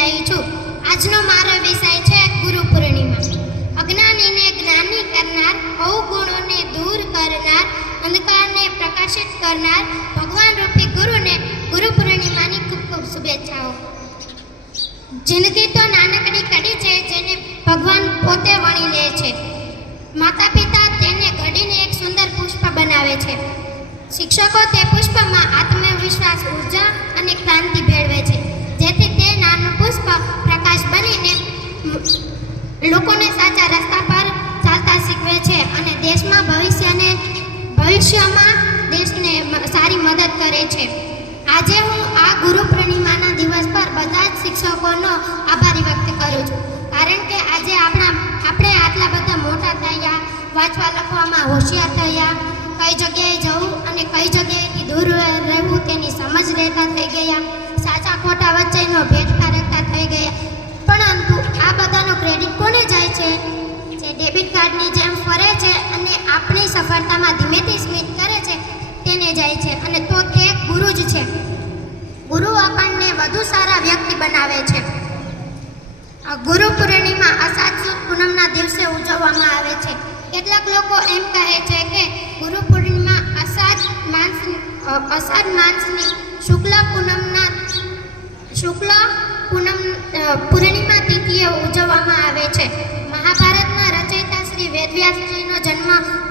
રહી છું. આજનો મારો વિષય છે ગુરુ પૂર્ણિમા. અજ્ઞાનીને જ્ઞાની કરનાર અવગુણોને દૂર કરનાર, અંધકારને પ્રકાશિત કરનાર, ભગવાન રૂપી ગુરુને ગુરુ પૂર્ણિમાની ખૂબ ખૂબ શુભેચ્છાઓ. જિંદગી તો નાનકડી કડી છે, જેને ભગવાન પોતે વણી લે છે. માતા પિતા તેને ઘડીને એક સુંદર પુષ્પ બનાવે છે. શિક્ષકો તે પુષ્પમાં આત્મવિશ્વાસ, ઊર્જા અને ક્રાંતિ ભેળવે છે. ભવિષ્યમાં દેશને સારી મદદ કરે છે. આજે હું આ ગુરુ પૂર્ણિમાના દિવસ પર બધા જ શિક્ષકોનો આભારી વ્યક્ત કરું છું. કારણ કે આજે આપણા, આપણે આટલા બધા મોટા થયા, વાંચવા, લખવામાં હોશિયાર થયા, કઈ જગ્યાએ જવું અને કઈ જગ્યાએથી દૂર રહેવું તેની સમજ રહેતા થઈ ગયા, સાચા ખોટા વચ્ચેનો ભેદ પારખતા થઈ ગયા. પરંતુ આ બધાનો ક્રેડિટ કોને જાય છે? જે ડેબિટ કાર્ડની જેમ ફરે છે આપણી સફળતામાં ધીમેથી સ્મિત કરે છે, તેને જાય છે અને તો તે ગુરુ જ છે. ગુરુ આપણને વધુ સારા વ્યક્તિ બનાવે છે. ગુરુ પૂર્ણિમા અષાઢ પૂનમના દિવસે ઉજવવામાં આવે છે. કેટલાક લોકો એમ કહે છે કે ગુરુ પૂર્ણિમા અષાઢ માસ અષાઢ માસની શુક્લ પૂનમના, શુક્લ પૂનમ પૂર્ણિમા તિથિએ ઉજવવામાં આવે છે. વેદવ્યાસજીનો જન્મ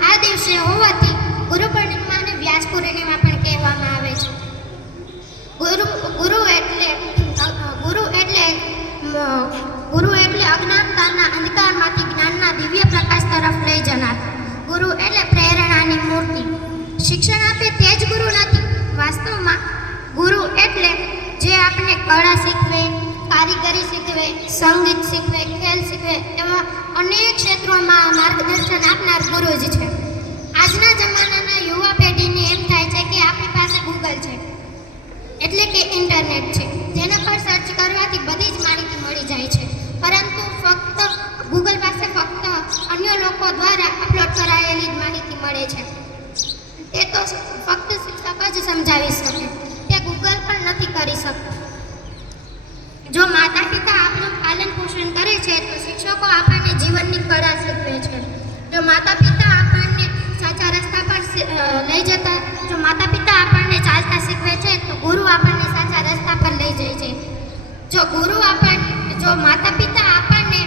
આ દિવસે હોવાથી ગુરુ પૂર્ણિમાને વ્યાસ પૂર્ણિમા પણ કહેવામાં આવે છે. ગુરુ ગુરુ એટલે ગુરુ એટલે ગુરુ એટલે અજ્ઞાનતાના અંધકારમાંથી જ્ઞાનના દિવ્ય પ્રકાશ તરફ લઈ જનાર. ગુરુ એટલે પ્રેરણાની મૂર્તિ. શિક્ષણ આપે તે જ ગુરુ નથી. વાસ્તવમાં ગુરુ એટલે જે આપણે કળા શીખવે, કારીગરી શીખવે, સંગીત શીખવે, ખેલ શીખવે એવા અનેક ક્ષેત્રોમાં માર્ગદર્શન આપનાર ગુરુ જ છે. આજના જમાનાના યુવા પેઢીને એમ થાય છે કે આપણી પાસે ગૂગલ છે. એટલે કે ઇન્ટરનેટ છે. જેના પર સર્ચ કરવાથી બધી જ માહિતી મળી જાય છે. પરંતુ ફક્ત ગૂગલ પાસે ફક્ત અન્ય લોકો દ્વારા અપલોડ કરાયેલી જ માહિતી મળે છે. તે તો ફક્ત શિક્ષક જ સમજાવી શકે. તે ગૂગલ પણ નથી કરી શકતું જો માતા પિતા આપણું પાલન પોષણ કરે છે તો શિક્ષકો આપણને જીવનની કળા શીખવે છે જો માતા પિતા આપણને સાચા રસ્તા પર લઈ જતા, જો માતા પિતા આપણને ચાલતા શીખવે છે, તો ગુરુ આપણને સાચા રસ્તા પર લઈ જાય છે. જો ગુરુ આપણને જો માતા પિતા આપણને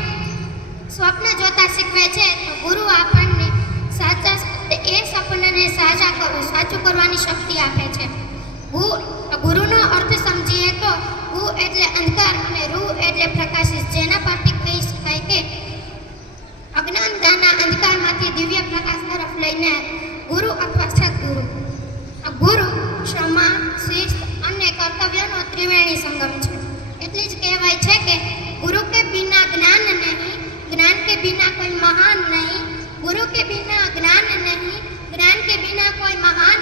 સ્વપ્ન જોતા શીખવે છે, તો ગુરુ આપણને સાચા એ સપનાને સાચા કર- સાચું કરવાની શક્તિ આપે છે. ગુરુનો અર્થ સમજીએ તો ગુ એટલે અંધકાર અને રૂ એટલે પ્રકાશિત, જેના પરથી આત્માને દિવ્ય પ્રકાશ તરફ લઈને ગુરુ અથવા સદગુરુ ગુરુ ક્ષમા શિસ્ત અને કર્તવ્યનો ત્રિવેણી સંગમ છે એટલે જ કહેવાય છે કે ગુરુ કે બિના જ્ઞાન નહીં જ્ઞાન કે બિના કોઈ મહાન નહીં ગુરુ કે બિના જ્ઞાન નહીં જ્ઞાન કે બિના કોઈ મહાન